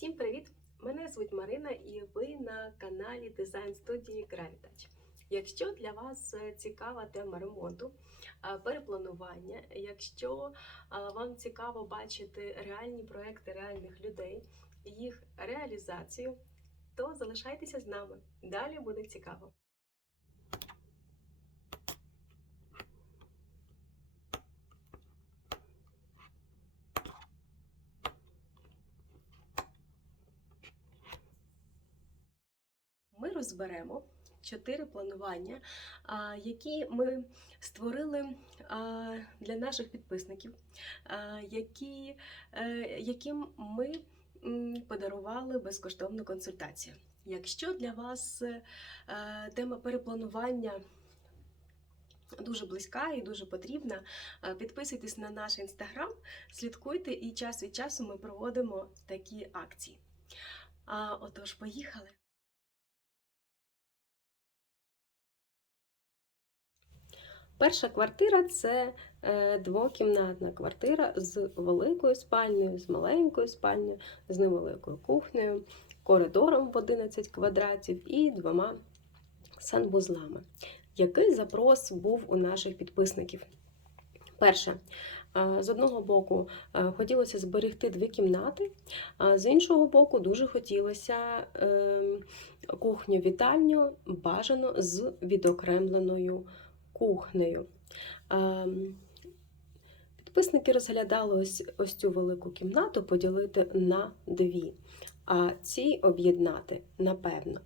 Всім привіт! Мене звуть Марина і ви на каналі дизайн студії Gravitouch. Якщо для вас е, цікава тема ремонту, е, перепланування, якщо е, вам цікаво бачити реальні проекти реальних людей, їх реалізацію, то залишайтеся з нами. Далі буде цікаво. Ми розберемо чотири планування, які ми створили для наших підписників, які, е, яким ми подарували безкоштовну консультацію. Якщо для вас е, тема перепланування дуже близька і дуже потрібна, е, підписуйтесь на наш інстаграм, слідкуйте і час від часу ми проводимо такі акції. Отож, поїхали! Перша квартира це е, двокімнатна квартира з великою спальнею, з маленькою спальнею, з невеликою кухнею, коридором в 11 квадратів і двома санвузлами. Який запрос був у наших підписників? Перше, з одного боку, е, хотілося зберегти дві кімнати, а з іншого боку, дуже хотілося ем, кухню-вітальню бажано з відокремленою кухнею. Підписники розглядали ось, ось цю велику кімнату поділити на дві, а ці об'єднати напевно.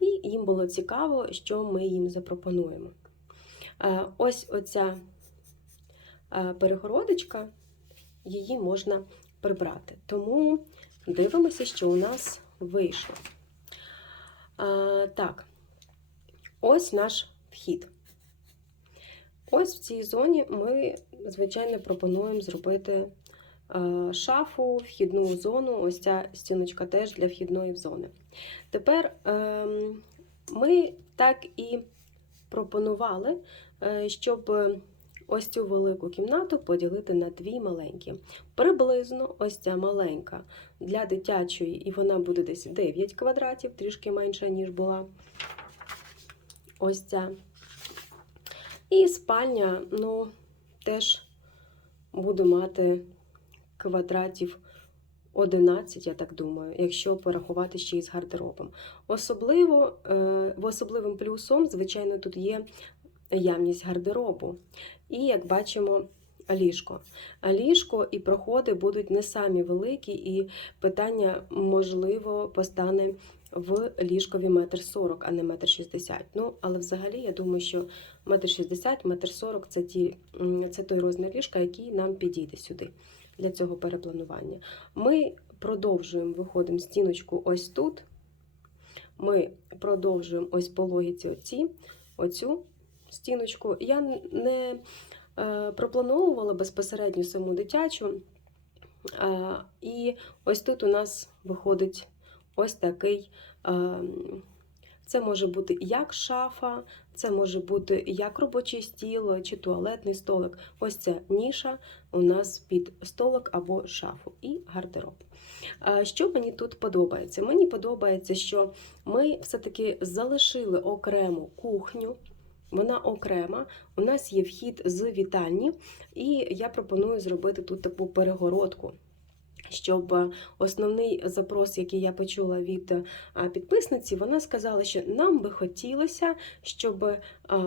І їм було цікаво, що ми їм запропонуємо. Ось оця перегородочка, її можна прибрати. Тому дивимося, що у нас вийшло. Так, ось наш вхід. Ось в цій зоні ми, звичайно, пропонуємо зробити е, шафу, вхідну зону. Ось ця стіночка теж для вхідної зони. Тепер е, ми так і пропонували, е, щоб ось цю велику кімнату поділити на дві маленькі. Приблизно ось ця маленька для дитячої, і вона буде десь 9 квадратів, трішки менша, ніж була. Ось ця. І спальня, ну, теж буде мати квадратів 11, я так думаю, якщо порахувати ще із гардеробом. Особливо, е, особливим плюсом, звичайно, тут є явність гардеробу. І, як бачимо, ліжко. Ліжко і проходи будуть не самі великі, і питання, можливо, постане в ліжкові метр сорок, а не метр шістдесят. Ну, але взагалі я думаю, що метр шістдесят, метр сорок це ті, це той розмір ліжка, який нам підійде сюди для цього перепланування. Ми продовжуємо, виходимо стіночку ось тут. Ми продовжуємо ось по логіці оці, оцю стіночку. Я не е, проплановувала безпосередньо саму дитячу. І ось тут у нас виходить ось такий. Це може бути як шафа, це може бути як робочий стіл чи туалетний столик. Ось це ніша у нас під столик або шафу і гардероб. Що мені тут подобається? Мені подобається, що ми все-таки залишили окрему кухню. Вона окрема, у нас є вхід з вітальні, і я пропоную зробити тут таку перегородку щоб е, основний запрос, який я почула від е, підписниці, вона сказала, що нам би хотілося, щоб е,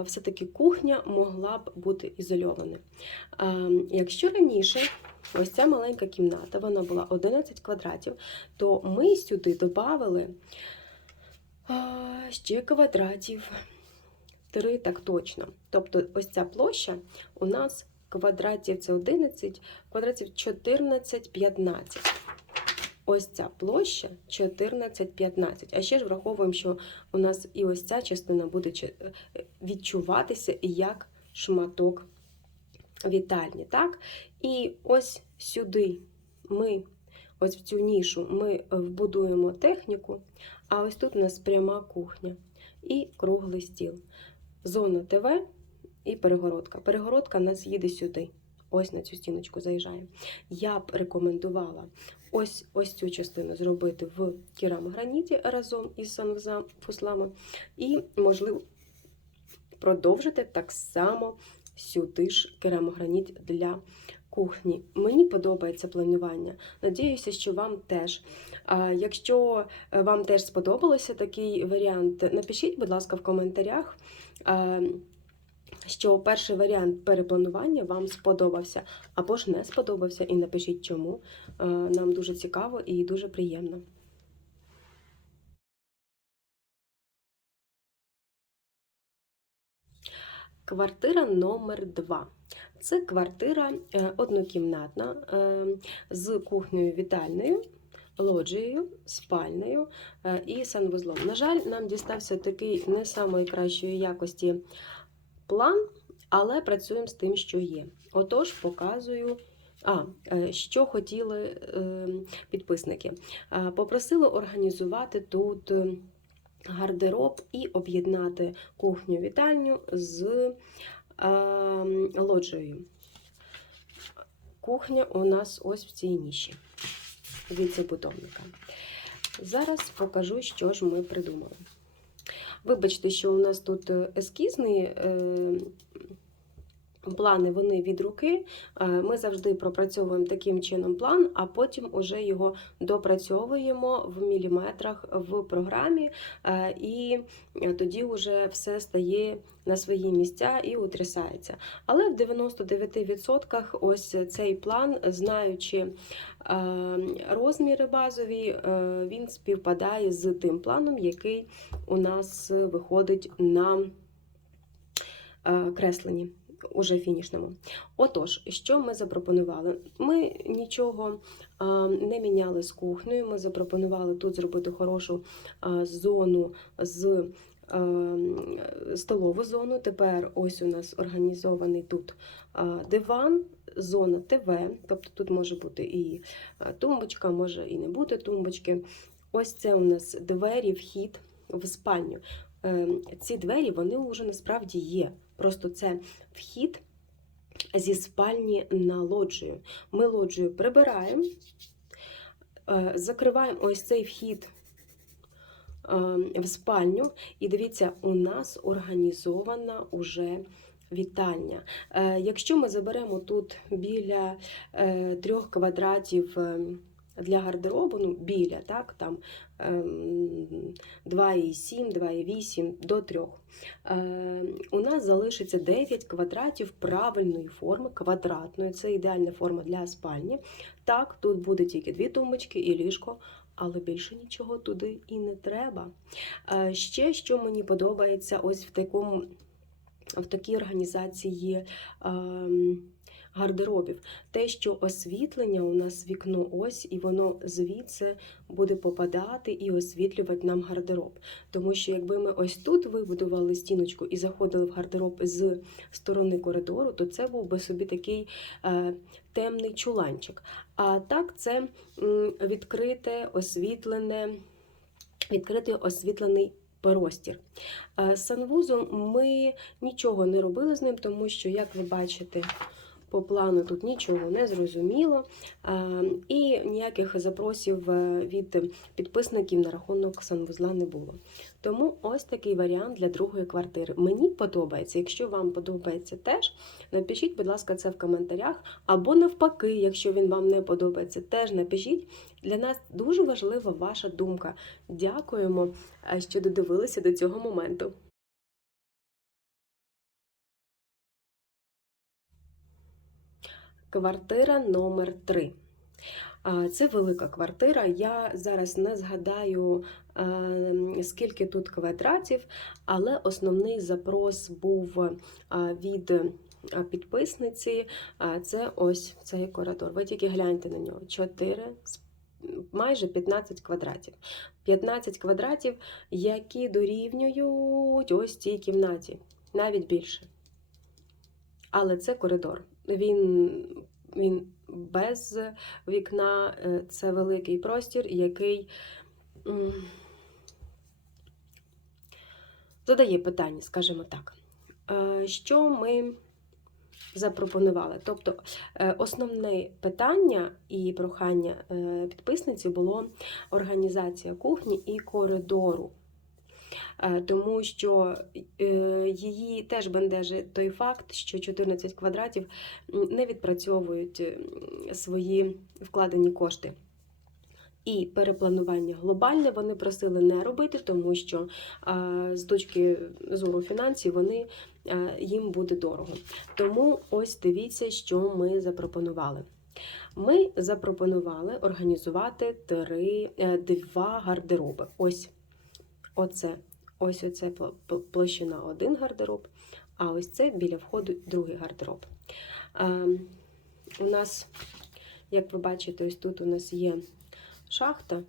все-таки кухня могла б бути ізольована. Якщо раніше ось ця маленька кімната, вона була 11 квадратів, то ми сюди додали ще квадратів. Три так точно. Тобто, ось ця площа у нас квадратів це 11, квадратів 14-15. Ось ця площа 14-15. А ще ж враховуємо, що у нас і ось ця частина буде відчуватися як шматок вітальні. так? І ось сюди ми, ось в цю нішу, ми вбудуємо техніку, а ось тут у нас пряма кухня і круглий стіл. Зона ТВ і перегородка. Перегородка нас їде сюди. Ось на цю стіночку заїжджає. Я б рекомендувала ось ось цю частину зробити в керамограніті разом із санвузлами, і, можливо, продовжити так само сюди ж керамограніт для кухні. Мені подобається планування. Надіюся, що вам теж. Якщо е, вам теж сподобалося такий варіант, напишіть, будь ласка, в коментарях. Що перший варіант перепланування вам сподобався або ж не сподобався, і напишіть чому. Е, Нам дуже цікаво і дуже приємно. Квартира номер 2 Це квартира е, однокімнатна е, з кухнею вітальною, лоджією, спальнею і санвузлом. На жаль, нам дістався такий не самої кращої якості план, але працюємо з тим, що є. Отож, показую. А, що хотіли підписники? Попросили організувати тут гардероб і об'єднати кухню-вітальню з е, лоджією. Кухня у нас ось в цій ніші від забудовника. Зараз покажу, що ж ми придумали. Вибачте, що у нас тут ескізний. Плани вони від руки. Е, ми завжди пропрацьовуємо таким чином план, а потім уже його допрацьовуємо в міліметрах в програмі, е, і тоді вже все стає на свої місця і утрясається. Але в 99% ось цей план, знаючи е, розміри базові, він співпадає з тим планом, який у нас виходить на кресленні уже фінішному. Отож, що ми запропонували? Ми нічого не міняли з кухнею. Ми запропонували тут зробити хорошу зону з столову зону. Тепер ось у нас організований тут диван, зона ТВ, тобто тут може бути і тумбочка, може і не бути тумбочки. Ось це у нас двері, вхід в спальню. Ем, ці двері вони вже насправді є. Просто це вхід зі спальні на лоджію. Ми лоджію прибираємо, е, закриваємо ось цей вхід ем, в спальню, і дивіться, у нас організована уже вітальня. Е, якщо ми заберемо тут біля е, трьох квадратів. Ем, для гардеробу, ну, біля, так, там 2,7, ем, 2,8 до 3. Е, у нас залишиться 9 квадратів правильної форми, квадратної, це ідеальна форма для спальні. Так, тут буде тільки дві тумбочки і ліжко, але більше нічого туди і не треба. Е, ще, що мені подобається, ось в такому в такій організації. Ем, гардеробів. Те, що освітлення у нас вікно ось, і воно звідси буде попадати і освітлювати нам гардероб. Тому що, якби ми ось тут вибудували стіночку і заходили в гардероб з сторони коридору, то це був би собі такий е, темний чуланчик. А так, це відкрите, освітлене, відкритий освітлений. Простір. Е, санвузом ми нічого не робили з ним, тому що, як ви бачите, по плану тут нічого не зрозуміло, і ніяких запросів е, від підписників на рахунок санвузла не було. Тому ось такий варіант для другої квартири. Мені подобається. Якщо вам подобається теж, напишіть, будь ласка, це в коментарях. Або навпаки, якщо він вам не подобається, теж напишіть. Для нас дуже важлива ваша думка. Дякуємо, е, що додивилися до цього моменту. Квартира номер 3 Це велика квартира. Я зараз не згадаю, скільки тут квадратів, але основний запрос був від підписниці. Це ось цей коридор. Ви тільки гляньте на нього. 4, майже 15 квадратів. 15 квадратів, які дорівнюють ось цій кімнаті, навіть більше. Але це коридор. Він він без вікна, е, це великий простір, який задає питання, скажімо так. Е, що ми запропонували. Тобто е, основне питання і прохання підписниці було організація кухні і коридору. Е, Тому що е, її теж бентежить той факт, що 14 квадратів не відпрацьовують свої вкладені кошти. І перепланування глобальне вони просили не робити, тому що з точки зору фінансів вони їм буде дорого. Тому ось дивіться, що ми запропонували. Ми запропонували організувати три, е, два гардероби. Ось оце, ось оце пл- пл- площина один гардероб, а ось це біля входу другий гардероб. Е, у нас, як ви бачите, ось тут у нас є шахта,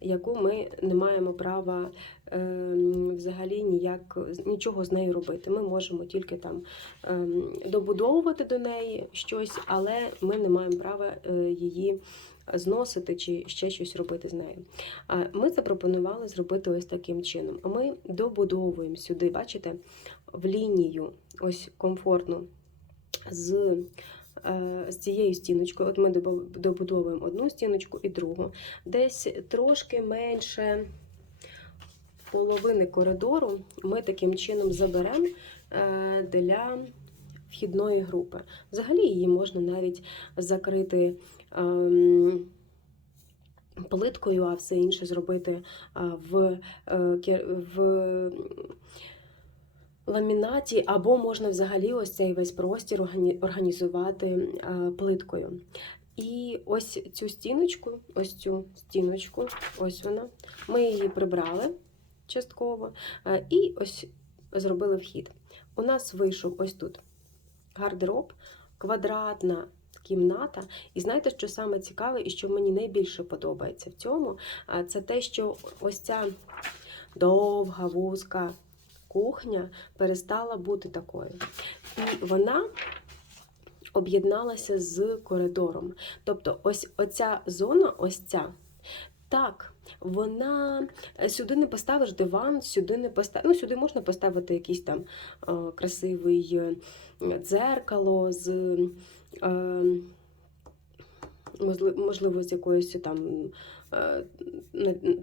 яку ми не маємо права е, взагалі ніяк нічого з нею робити. Ми можемо тільки там е, добудовувати до неї щось, але ми не маємо права е, її зносити чи ще щось робити з нею. Ми запропонували зробити ось таким чином. Ми добудовуємо сюди, бачите, в лінію ось комфортно з е, з цією стіночкою. От ми добудовуємо одну стіночку і другу. Десь трошки менше половини коридору ми таким чином заберемо е, для вхідної групи. Взагалі її можна навіть закрити. Ем, Плиткою, а все інше зробити в, е, в ламінаті, або можна взагалі ось цей весь простір організувати е, плиткою. І ось цю стіночку, ось цю стіночку, ось вона. Ми її прибрали частково е, і ось зробили вхід. У нас вийшов ось тут гардероб, квадратна кімната. І знаєте, що саме цікаве, і що мені найбільше подобається в цьому, це те, що ось ця довга вузька кухня перестала бути такою. І вона об'єдналася з коридором. Тобто, ось оця зона, ось ця. Так, вона е, сюди не поставиш диван, сюди не постав... ну, сюди можна поставити якийсь там е, красивий е, дзеркало з можливо, з якоюсь там е,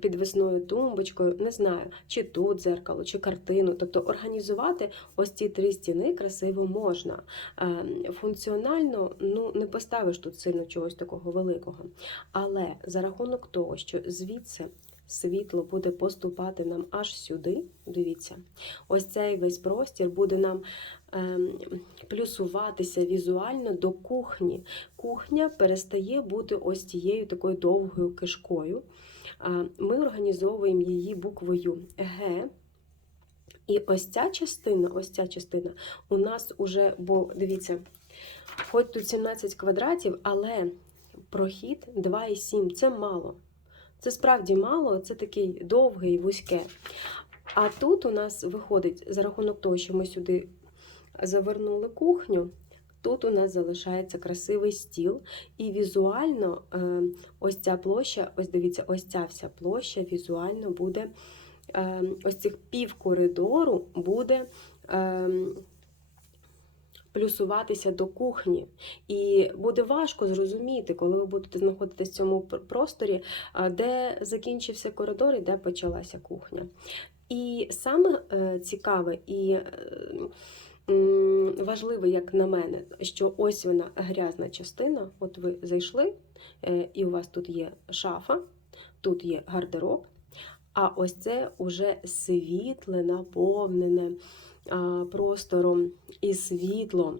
підвісною тумбочкою, не знаю, чи тут дзеркало, чи картину. Тобто організувати ось ці три стіни красиво можна. Е, Функціонально ну, не поставиш тут сильно чогось такого великого. Але за рахунок того, що звідси світло буде поступати нам аж сюди, дивіться, ось цей весь простір буде нам ем, плюсуватися візуально до кухні. Кухня перестає бути ось цією такою довгою кишкою. Ми організовуємо її буквою Г. І ось ця частина, ось ця частина у нас уже, бо дивіться, хоч тут 17 квадратів, але прохід 2,7 це мало. Це справді мало, це такий довгий, вузьке. А тут у нас виходить за рахунок того, що ми сюди завернули кухню. Тут у нас залишається красивий стіл, і візуально е, ось ця площа, ось дивіться, ось ця вся площа візуально буде, е, ось цих пів коридору буде е, плюсуватися до кухні. І буде важко зрозуміти, коли ви будете знаходитися в цьому просторі, де закінчився коридор і де почалася кухня. І саме е, цікаве і е, важливе, як на мене, що ось вона грязна частина. От ви зайшли, е, і у вас тут є шафа, тут є гардероб. А ось це уже світле, наповнене простором і світлом.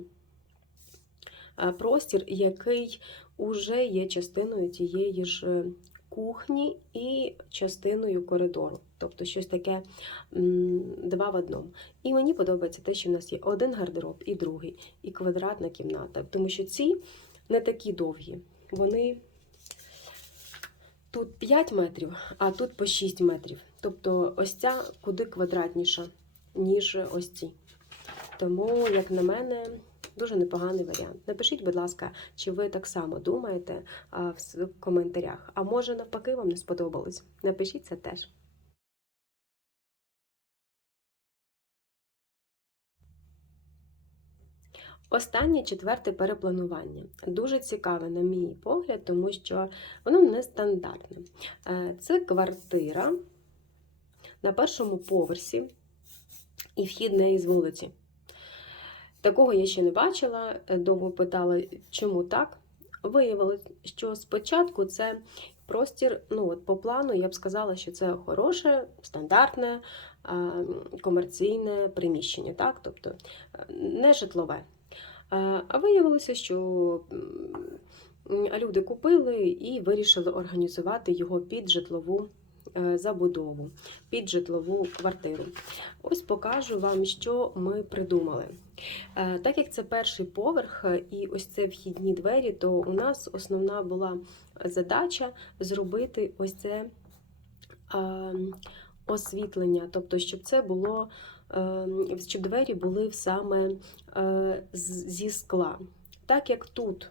Простір, який уже є частиною тієї ж е, кухні і частиною коридору. Тобто щось таке два в одному. І мені подобається те, що в нас є один гардероб і другий, і квадратна кімната. Тому що ці не такі довгі. Вони тут 5 метрів, а тут по 6 метрів. Тобто ось ця куди квадратніша, ніж ось ці. Тому, як на мене, дуже непоганий варіант. Напишіть, будь ласка, чи ви так само думаєте в коментарях. А може, навпаки, вам не сподобалось? Напишіть це теж. Останнє четверте перепланування. Дуже цікаве, на мій погляд, тому що воно нестандартне. Е, Це квартира на першому поверсі і вхід в неї з вулиці. Такого я ще не бачила. Е, Довго питала, чому так. Виявилось, що спочатку це простір, ну от по плану, я б сказала, що це хороше, стандартне, комерційне приміщення, так? тобто е, не житлове. А виявилося, що люди купили і вирішили організувати його під житлову забудову, під житлову квартиру. Ось покажу вам, що ми придумали. Е, Так як це перший поверх е, і ось це вхідні двері, то у нас основна була задача зробити ось це е, освітлення, тобто, щоб це було, е, щоб двері були саме е, зі скла. Так як тут е,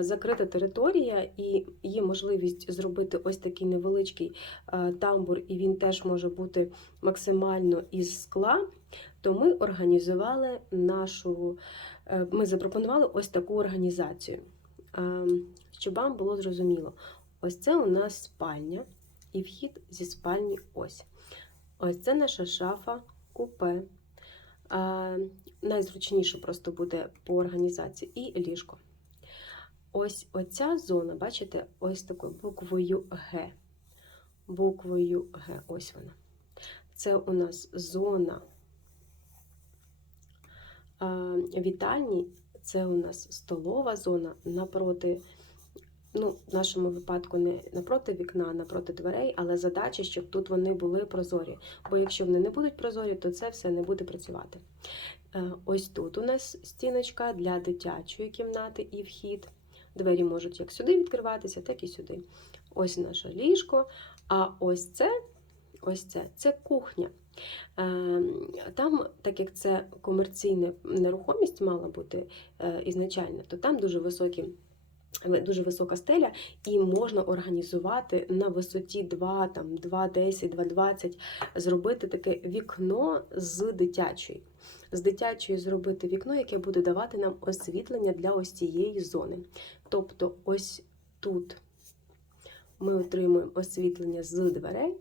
закрита територія і є можливість зробити ось такий невеличкий е, тамбур, і він теж може бути максимально із скла, то ми організували нашу, е, ми запропонували ось таку організацію, Е, щоб вам було зрозуміло. Ось це у нас спальня і вхід зі спальні ось. Ось це наша шафа купе. Найзручніше просто буде по організації і ліжко. Ось оця зона, бачите, ось такою буквою Г. Буквою Г, ось вона. Це у нас зона вітальні, це у нас столова зона напроти ну, в нашому випадку не напроти вікна, а напроти дверей, але задача, щоб тут вони були прозорі. Бо якщо вони не будуть прозорі, то це все не буде працювати. Е, Ось тут у нас стіночка для дитячої кімнати і вхід. Двері можуть як сюди відкриватися, так і сюди. Ось наше ліжко. А ось це, ось це, це кухня. Е, Там, так як це комерційна нерухомість мала бути е, ізначально, то там дуже високі дуже висока стеля, і можна організувати на висоті 2, там, 2,10, 2,20, зробити таке вікно з дитячої. З дитячої зробити вікно, яке буде давати нам освітлення для ось цієї зони. Тобто, ось тут ми отримуємо освітлення з дверей,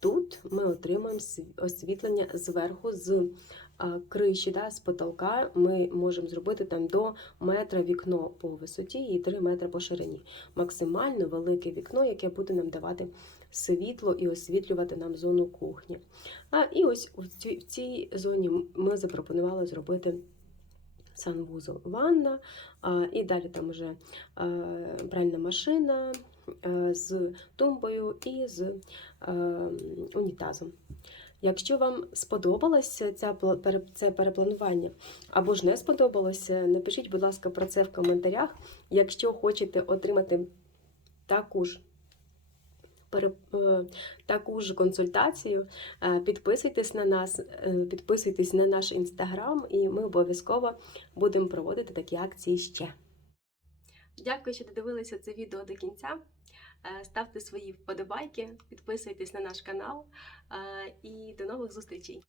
тут ми отримуємо освітлення зверху з криші, да, з потолка. Ми можемо зробити там до метра вікно по висоті і 3 метри по ширині. Максимально велике вікно, яке буде нам давати світло і освітлювати нам зону кухні. А і ось в цій зоні ми запропонували зробити. Санвузол, ванна, і далі там вже пральна машина з тумбою і з унітазом. Якщо вам сподобалося це перепланування або ж не сподобалося, напишіть, будь ласка, про це в коментарях. Якщо хочете отримати таку ж, таку ж консультацію, е, підписуйтесь на нас, е, підписуйтесь на наш інстаграм, і ми обов'язково будемо проводити такі акції ще. Дякую, що додивилися це відео до кінця. Е, Ставте свої вподобайки, підписуйтесь на наш канал е, і до нових зустрічей!